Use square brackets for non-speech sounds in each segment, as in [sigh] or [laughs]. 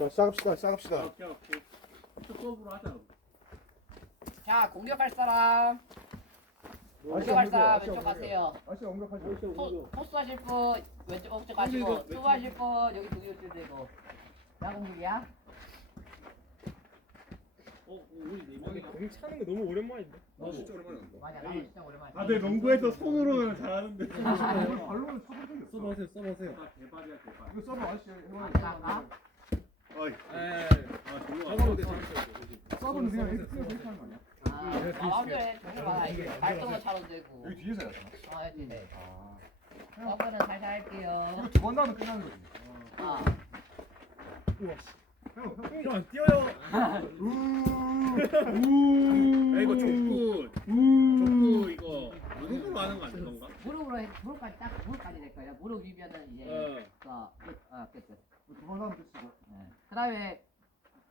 자, 시작합시다. 시작합시다. 오케이 오케이. 수업으로 하자. 자 공격할 사람 공격할 사람 왼쪽 가세요 아시 엉격하시죠. 포, 포스 하실 분 왼쪽 왼쪽 가시고 투 하실 분 여기 두개 되고 나 공격이야? 어 우리 네 명이. 공 차는 거 너무 오랜만인데. 나 진짜 오랜만에 나도 진짜 오랜만에 다들 농구에서 손으로는 잘하는데. 발로는 쳐본 적이 없어. 써보세요, 써보세요. 아, 대박이야 대박. 이거. 아, 나? 어이. 아 좋아. 서브는 그냥 이렇게 그냥 이렇게 하는 거 아니야? 아 마음대로 정말 많아 이게 발동도 차도 되고 여기 뒤에서 해야 되나? 아돼 아. 서브는 살살 할게요 이거 두번 나오면 끝나는 거지. 아 형, 형. 형안 뛰어요. 야 이거 족구. 족구 이거 무릎으로 하는 거 아닌 건가? 무릎으로 해 무릎까지 딱 무릎까지 될 거야 무릎 위면은 이제 어. 그 어 끝 두번 나오면 끝이고. 그 다음에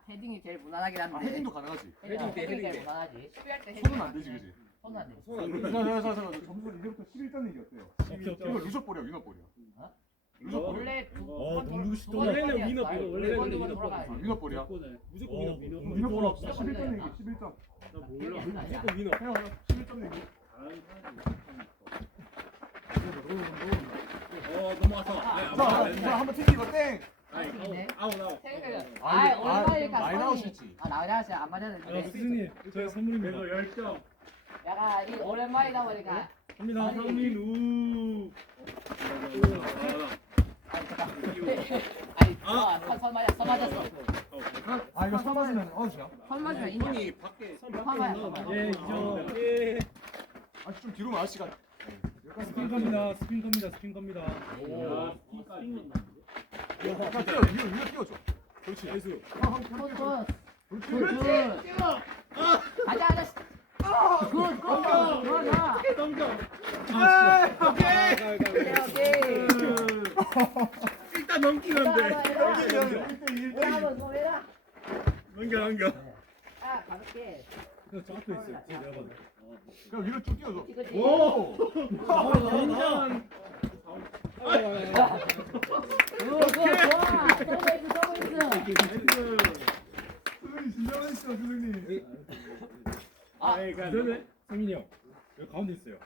헤딩이 제일 무난하긴 한데 아, 헤딩도 가능하지. 헤딩 때 헤딩이 제일 무난하지 수비할 때 헤딩 손은 안 되지, 그지? 손은 안 되지 자, 자, 자, 자, 점수를 이제부터 11점 얘기 어때요? 오케이, 오케이. 이거 루저 볼이야, 위너 볼이야. 어? 루저 볼이야. 원래 두 어, 번 농구 돌- 시도 두번 원래는 위너 돼. 원래 원래는 두 위너 번 볼. 아, 돼. 위너 볼이야. 무조건 어, 위너, 위너. 위너 볼 없어. 무조건 11점 얘기, 위너야. 11점. 나 몰라. 안? 무조건 위너. 형, 11점 얘기. 어 넘어갔어. 네, 자, 한번 튕기고 땡. 아니 네. 아웃 아웃. 생각해요. 아, 아, 이거- 아, 많이 수 있지. 아, 나가자. 안 맞아도 야, 돼. 스승님, 저희 선물입니다. 그래서 열정. 약간 이 오랜만이다 보니까 갑니다. 아니, 상민우. 아니, 잠깐. 아니, 아, 선, 선 맞았어. 선 맞았어. 아, 이거 처음 맞으면 어디야? 선 맞으면 인정. 손이 밖에. 화마야, 화마. 예, 이죠. 예. 아, 좀 뒤로 가, 아저씨가. 스핀 겁니다. 스핀 겁니다. 스핀 겁니다. 야, 스피 야, 뛰어, 위로, 위로 뛰어줘. 그렇지. 나이스. 굿, 굿. 그렇지. 굿, 굿. 가자, 가자. 굿, 굿. 좋아, 좋아. 넘겨. 아, 오케이. 오케이, 오케이. 일단. 우리 한번 더 해라. 넘겨 넘겨. 아, 가볍게. 씨. 저 앞에 있어요. 내가 봐도. 그냥 위로 쭉 뛰어줘. 오! 굿, 굿, 좋아. 서브 있어, 서브 있어. 선생님, 맛있어, 선생님. 아. 그러네. 성민이 형. 여기 가운데 있어요.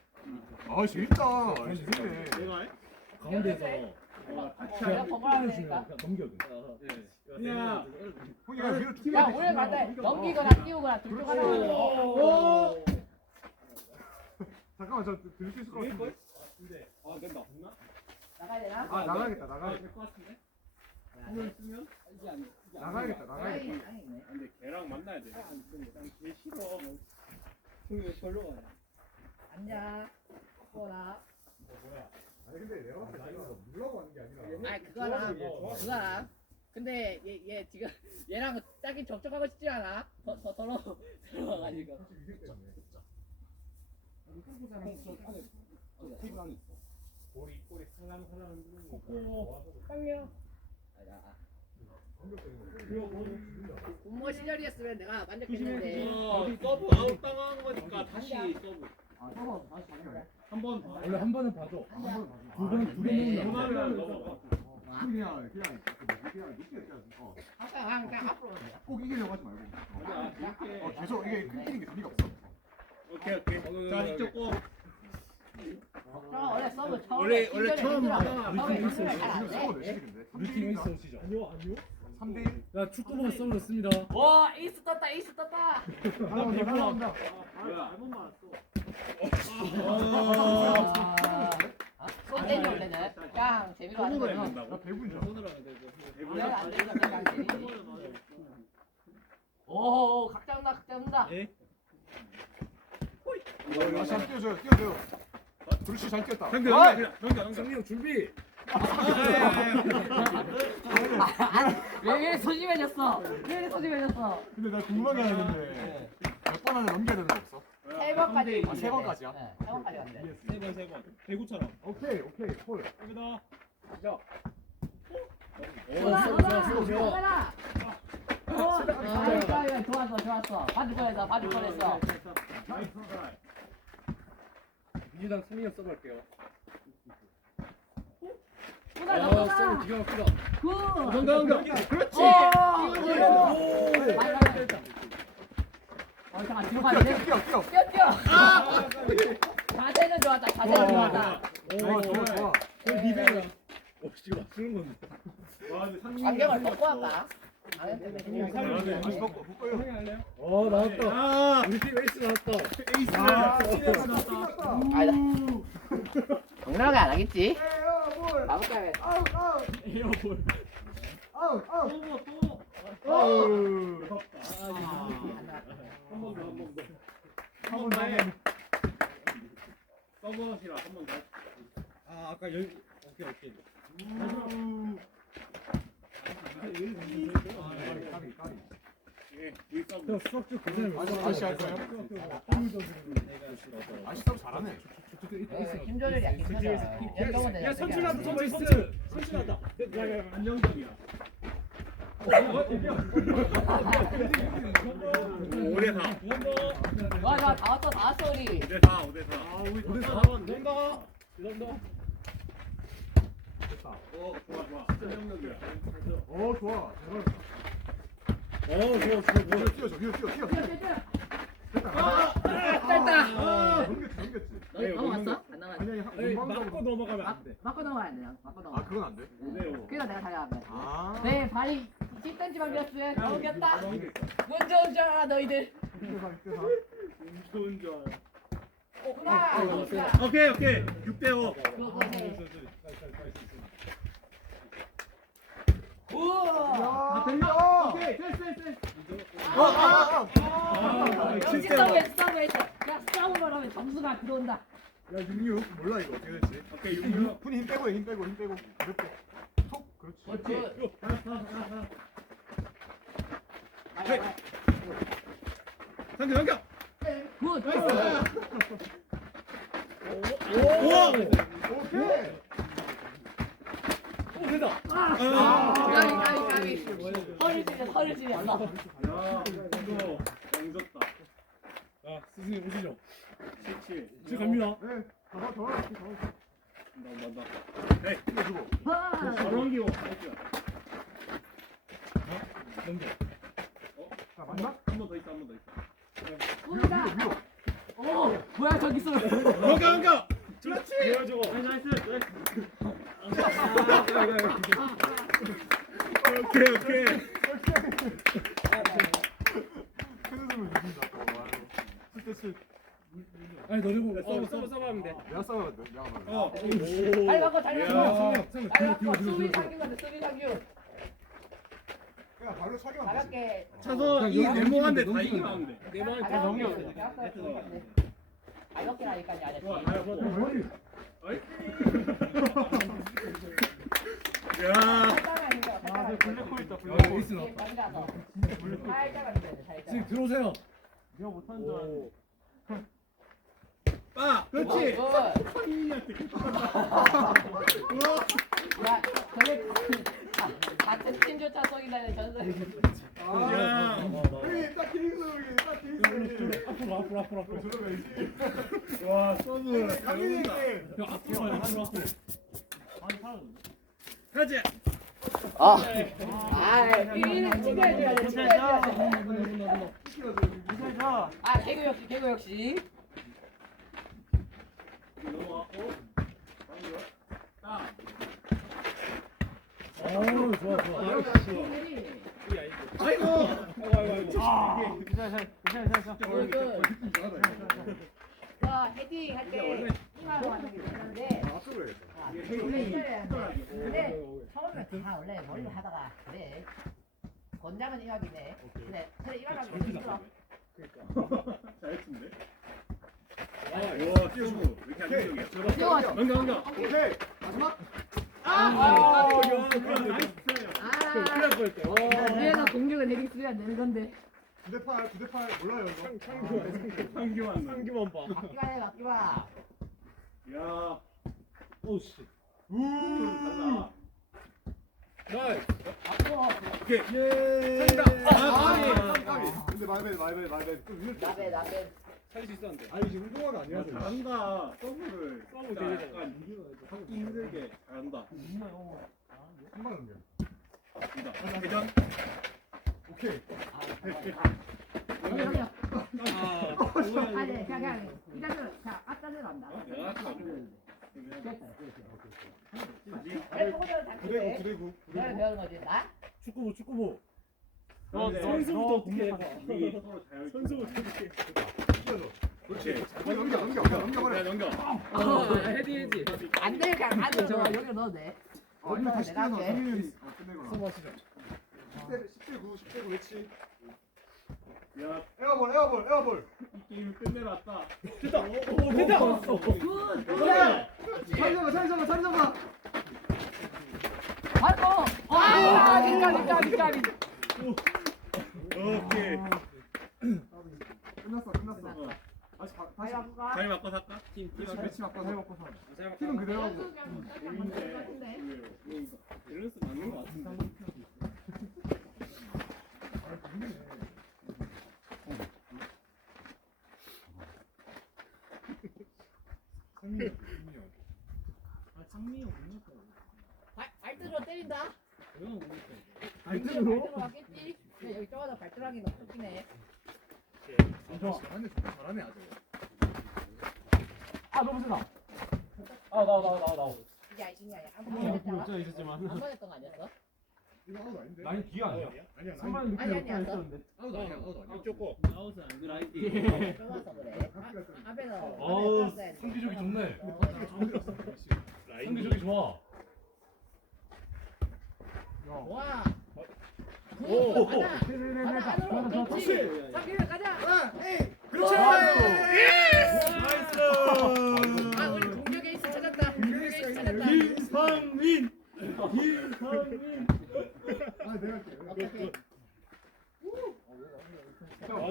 아, 재밌다. 아, 재밌네. 내가 해? 가운데에서 같이 내가. 번갈아. 그냥 넘겨도. 야. 형이 그냥 위로 쭉 야, 뛰어. 오늘 맞다. 넘기거나 띄우거나 둘중 하나. 오. 잠깐만, 저 들을 수 있을 것 같은데. 아 된다. 나가야 되나? 아, 나가야겠다, 나가야겠다. 될것 같은데. 쓰면 이게 안. 이게 안 나가야겠다, 돼. 나가야겠다. 아니, 아니, 있네. 근데 걔랑 만나야 돼. 난걔 싫어. 그게 별로 가. 앉아. 꼬라. 아니, 근데 내가 봤을 때 내가 물라고 하는 게 아니라. 아니 그거랑 그거랑. 근데 얘, 얘 지금 [laughs] 얘랑 딱히 접촉하고 싶지 않아? 더, 더 더러 [laughs] 더러워가지고. 사실 이색 때문에. 테이블 안에 있어. 꼬리 꼬리 살랑 살랑 땅이 야. 군모 시절이었으면 내가 만족했는데. 어, 서브 아웃 당한 거니까 다시 서브. 아, 정리해. 한번 원래 한 번은 봐줘. 한번 두 번, 두 번은 안 전화를 봐. 안 넘어가. 그냥, 그냥, 그냥 늦게 했잖아. 어. 아까 그냥 앞으로 가면 돼. 꼭 이기려고 하지 말고. 아, 이렇게. 어, 계속 이게 끊기는 게 재미가 없어. 오케이 오케이. 자 이쪽 거. 저 원래 서브 처음 원래- 원래 처음 하다가 처음에 루틴 있어요. 잘안 돼. 팀에 있어 오시죠. 아니요, 아니요. 3대1? 야, 축구보고 썸을 씁니다. 와 에이스 떴다 에이스 떴다. 하나 온다, 하나 온다. 뭐야? 잘못 맞았어. 아, 손 떼지 원래는 그냥 재미로 하는? 나 되고. 그냥 안 되니까 안. 오 각장다 각장다. 예. 아, 잘 뛰어줘요, 뛰어줘요. 그렇지, 잘 뛰었다. 넘겨 아! 넘 준비. 왜 이래 소심해졌어? 왜 이래 소심해졌어? 근데 나 궁금한 게 하나 있는데 몇 번 안에 넘겨야 되는 거 없어? 세 번까지. 아, 세 번까지야? 네, 세 번까지 간대. 세번 세 번. 배구처럼. 오케이, 오케이, 콜. 여기다. 어, 좋아 좋았어 좋았어. 받을 뻔했어 받을 뻔했어. 민주당 성민 형 써볼게요. 누가 아, 넘어가. 서브 기가 막히다. 굿. 넘겨 넘겨. 그렇지. 어, 이거지. 오. 빨리, 빨리, 빨리. 어, 잠깐 뒤로 가야 돼. 뛰어 뛰어 뛰어, 뛰어. 자세는 좋았다. 자세는 좋았다. 좋아 좋아 좋아 그럼 리베로야. 어, 지금 맞추는 건데. 와, 근데 상민이 안경을 안 벗고 생겼어. 할까? 안 해도 돼. 네. 다시 벗고 벗고요 형이 할래요? 어, 나왔다. 아, 우리 팀 에이스 나왔다. 에이스. 아 아, 아니다. 당연하게 안 하겠지. 아, 아까 여기. 오케이, 오케이. 아시 할까요? 아, 아시다고 잘하네 힘조절이야, 힘조절. 연동은 야, 선출한다, 선출, 선출. 선출. 선출한다. 야, 야, 안정적이야. 오, 5대 4. 좋아, 좋아. 다 왔어, 다 왔어, 우리. 5대 4, 5대 4. 아, 우리 우리 다다 나왔네. 넘다. 넘다. 됐다 어, 좋아, 좋아. 어 좋아 잘 어, 좋아, 좋아, 좋아. 뛰어 뛰어 뛰어 뛰어 뛰어, 뛰어, 뛰어. 됐다 짧다. 아 넘겼지 넘겼지 너 넘어갔어? 안 넘어갔어? 아니 아니 한 에이, 공방 맞고 정도 넘어가면 안 돼. 맞고 넘어가야 돼. 맞고 아 넘어가. 그건 안돼 5대 5. 그래서 내가 달려가면 돼. 아 네, 발이 10cm만 밀었으면 넘겼다. 문 좋은 줄 알아, 너희들. 뛰어서 뛰어서 좋은 줄 알아. 오구나. 오구나. 오케이, 오케이. 6대 5. 그거 해. 아우 와. 됐다 오케이, 됐어, 됐어, 됐어. 아아아 아, 역시 서브했어, 서브했어. 야, 싸움을 하면 점수가 들어온다. 야 66 몰라 이거 어떻게 됐지 오케이, 6, 6. 훈이 힘 빼고 해, 힘 빼고 힘 빼고 가볍게 톡 그렇지 그렇지. 네. 상대 넘겨. 굿. 우와! 오케이 아, 까비, 까비, 까비. 허를 찌네, 허를. 올라. 야, 이거 엉졌다. 아, 스승님 오시죠. 77. 지금 갑니다. 네 가봐 가봐 나, 나, 나. 네, 힘내주고 아. 저런 기호. 나이스야. 넘겨. 자 맞나? 한번더 있어, 한번 더 있어. 굿이다. 위로 위로 오, 뭐야, 저기 있어. 넘겨, 넘겨. 그렇지. 보여주고. 나이스, 나이스. 오케이, 오케이. 큰 웃음을 주신다 또 아유. 쓸데쓸 아니. 서브, 어, 서브, 서브, 서브 하면 돼. 내가 싸워야 돼 내가 말해 어. 잘 바꿔, 잘 야. 승님, 뒤로, 바꿔. 뒤로, 수비. 상규 같아, 수비 상규. 그냥 바로 착용하면 되지 가볍게. 차서 이 네모한데 다 이기면 돼. 네모한테 가볍게. 넘겨. 어, 아, 빠. 그렇지. 굿. 상민이한테. 야, 저게 아, 같은 팀조차 속이다니 전설. 아 야. 형이 딱 케이스 여기 딱 케이스 여기 앞으로, 앞으로. 들어가야지 와, 서브. 잘 강민이 형, 앞으로 앞으로, 앞으로. 가지. 아, 아, 이는 찍어야지, 돼, 찍어야지. 아, 개그 역시, 개그 역시. 어? 딱. 어우, 좋아, 좋아. 아이고. 굿, 굿. 자, 헤 딩할 때, 힘하러 가는 게 있는데. 앞으로 해야겠다 아. 근데 처음에 다 원래 멀리 하다가 그래. 권장은 이왕이네. 근데 그래 이왕하면 힘들어. 잘했는데. 와, 뛰어주고. 왜 이렇게 안정적이야? 뛰어. 넘겨, 넘겨. 오케이 마지막 아, 아, 아, 야, 그래, 나이스. 아, 우리가 공격은 헤딩 쓰면 안 되는 건데. 두대팔 두대팔 몰라요 이거 상규만. 상규만 봐. 막기만 해, 막기만. 야, 오, 씨. 달라. 나이스. 앞으로. 오케이. 예. 아, 아, 까비. 까비. 근데 말벨 말벨 말벨 좀 위로 나베, 나베. 살릴 수 있었는데. 아니 지금 운동화가 아니라서. 잘한다. 서브를 서브 되게 약간 하기 힘들게 잘한다. 한방 연결. 이다. 대전. 오케이. 여기 여기. 아. 그냥 그냥 이자들 자 앞자들 한다. 내 돼. 배우는 거지 나? 축구부 축구부. 너 선수부터 어떻게 선수부터 어떻게 뛰어줘. 그렇지. 어, 넘겨 넘겨 넘겨 넘겨 버려. 내가 넘겨. 헤디 헤디. 안 돼, 그냥 안돼 저 여기 넣어도 돼. 어, 이거 다시 내가 할게. 어, 끝내거나. 선호하시죠. 10대 10대 9 10대 9 외치. 야, 에어볼 에어볼 에어볼. 이 게임을 끝내놨다. 됐다. 오, 오 됐다. 자리 잡아 자리 잡아 자리 잡아. 아이고, 아, 민가 민가 민가 민. 오케이. 끝났어 끝났어. 다시 바, 다시 자리 바꿔 살까? 팀 그렇지 배치 바꿔 살 먹고 사. 팀은 그대로 하고. 밸런스 맞는 거 같은데. 아 장미형 못 발 발등으로 때린다. 이거는 못 발등으로 맞겠지? 근데 여기 좁아서 너무 크네. 좋아. 잘하네 잘하네 아주. 아 너무 세다. 아나나나 나. 이게 아니야, 안 어, 보냈잖아. 진짜 있었지만. 안 보냈던 거 아니었어? 이거 아웃 아닌데? 라인 뒤가 아니야? 아니야. 3만 라인. 아니, 아니, 아니. 했었는데. 아웃 아니야 아웃 아니야. 이쪽 거. 아웃은 안 그라이디. 좁아서 그래. 아, 앞에서. 어우, 성기적이 좋네. 어, 성기적이 좋아. 와. 오. 아. 아. 아,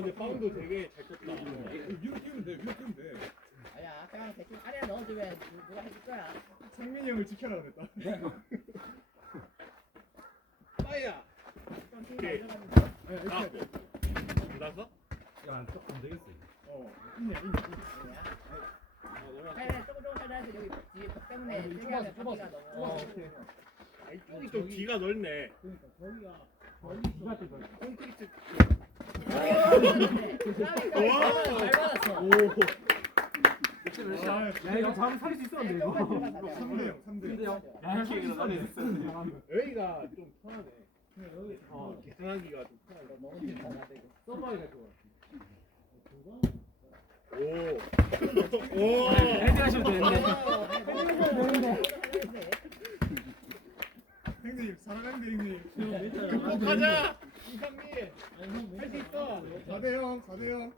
형을 지켜라 그랬다. 빠이야. 이렇게 돼. 나서? 야, 조금 되겠어. 어. 있네 있네. 아, 그래, 조금 조금 해서 여기 뒤에 벽 때문에 세게 하면 바퀴가 너무. 이쪽이 좀 뒤가 넓네. 누가 또 저기. 콘크리트. 와! 잘 받았어. 오. 야 이거 잘 살릴 수 있었는데 이거. 3대 0 3대 0. 야 살릴 수 있었는데. 여기가 좀 편하네. 어. 계산하기가 좀 편하네. 너무 불편하다, 이거. 서버가 좋아. 오. 오. 헤드 하시면 되는데. 형님 사랑하는데 형님. 극복하자. 이상민. 할수 있어. 4대 0 4대 0.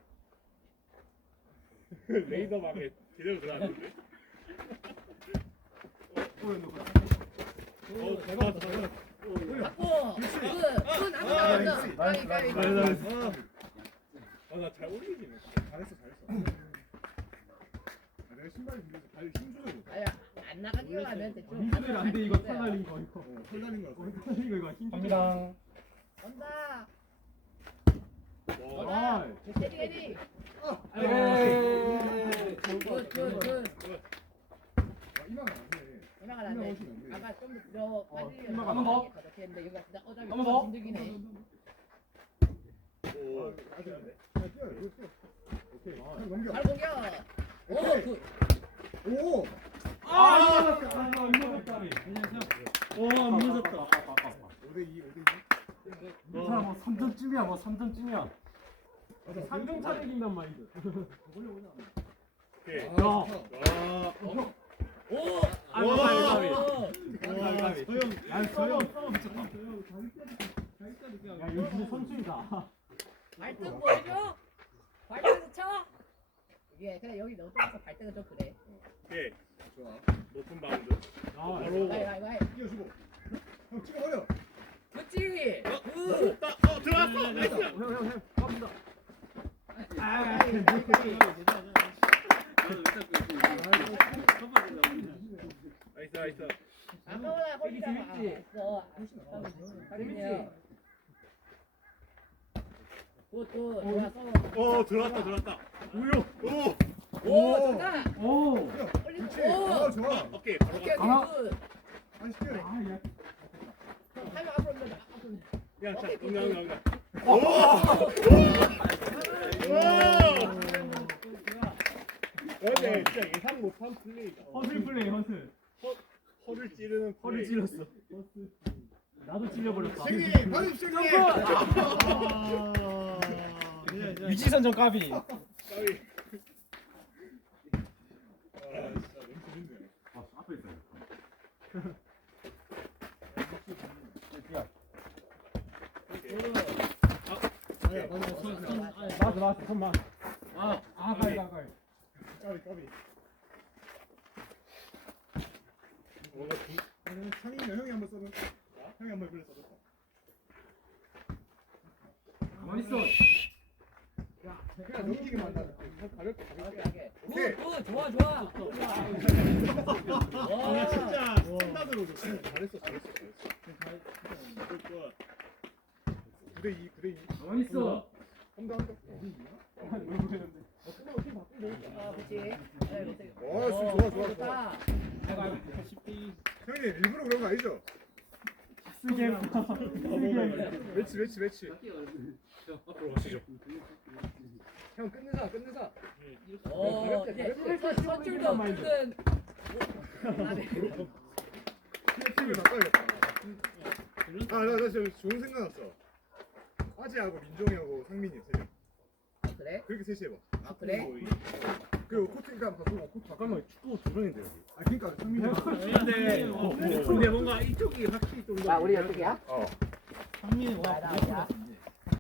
레이더 막에 제대로 들어갔는데. 어. 잘맞 았어. 맞고, 그, 그, 안 가, 안 가. 가위, 가위, 가위. 아, 나잘 올리기네. 잘했어 잘했어. 아, 내가 신발 빌려서 거. 아야, 안 나가기만 하면 대충. 민수들 안돼 이거 털 날린 거 이거. 어, 털다닌 거야. 털날린 거 이거 힘. 갑니다. 온다. 와. 아. 헤디. 에이. 굿, 굿, 굿. 아, 이만 안 돼. 안 돼. 아까 좀더 빠지면 이마가 더 더? 했는데 여기가 진짜 어차피 한번 더? 안. 형 넘겨. 바로 공격. 오. 굿. 오. 아 이거 아 이거 이거 다리. 오, 안 맞았다. 5대 2 5대 2. 민수야 뭐 3점쯤이야 뭐 3점쯤이야. 맞아. 3점 차례긴단 말이지. 오케이. 아, 야. 오. 아 와, 가위. 서영. 야 진짜 선수이다. 발등 보여줘. 발등 쳐. 예, 그래 여기 너무 좁아서 발등은 좀 그래. 오케이. 좋아. 높은 바운드. 아 바로. 가위, 가위, 가위. 뛰어주고. 형 찍어버려. 그렇지. 어, 딱, 어, 들어갔어. 나이스. 형 형 형 갑니다. 아, 나이스, 나이스. 아까보다 훨씬 더 재밌지? 있어. 재밌지? 굿, 굿. 좋았어. 어, 들어갔다, 들어갔다. 오. 오, 좋다. 오. 올리고. 그렇지. 오. 어, 좋아. 오케이 바로 오케이, 가. 하나. 오케이, 굿. 안 시켜. 아, 야. 하면 앞으로 올려, 앞으로. 야, 자, 오케이, 응가, 응가, 응가. 근데 진짜 예상 못한 플레이다. 허슬 플레이, 허슬. 허를 찌르는 허를. 찔렀어. 나도 찔려버렸다. 생기, 받으십시오 형님. 위치선정 까비. 까비. 아, 진짜 너무 재밌네. 앞에 있어요. 맞아, 맞아, 손만. 아, 아, 가위, 가위, 가위. 까비, 까비. 뭔가 기- 아니, 상인이야 형이 한번 써봐. 형이 한번 이번에 써봐. 가만히 있어. 그냥 넘기기만 한다. 가볍게, 가볍게. 오케이. 굿, 굿, 좋아, 좋아. 아, 나 진짜 스탠다드로 줬어. 잘했어, 잘했어, 잘했어. 굿. 9대 2, 9대 2. 가만히 있어. 한다, 한다. 어, 수- 좋아, 좋아, 좋아. 형님 일부러 그런 거 아니죠? 매치, 매치, 매치. 형 끝내자, 끝내자. 어. 아, 네. 팀을 바꿔야겠다. 아, 나, 나 지금 좋은 생각 났어. 아지하고 민종이하고 상민이 세 명. 아, 그래? 그렇게 셋이 해봐. 아, 그래? 그리고 코트니까 바꾸고 코트 잠깐만 축구 두 명인데 여기. 아, 그러니까 상민이. 근데 근데 뭔가 이쪽이 확실히 좀 더. 아, 우리 어떻게야? 어. 상민이 아, 나, 야.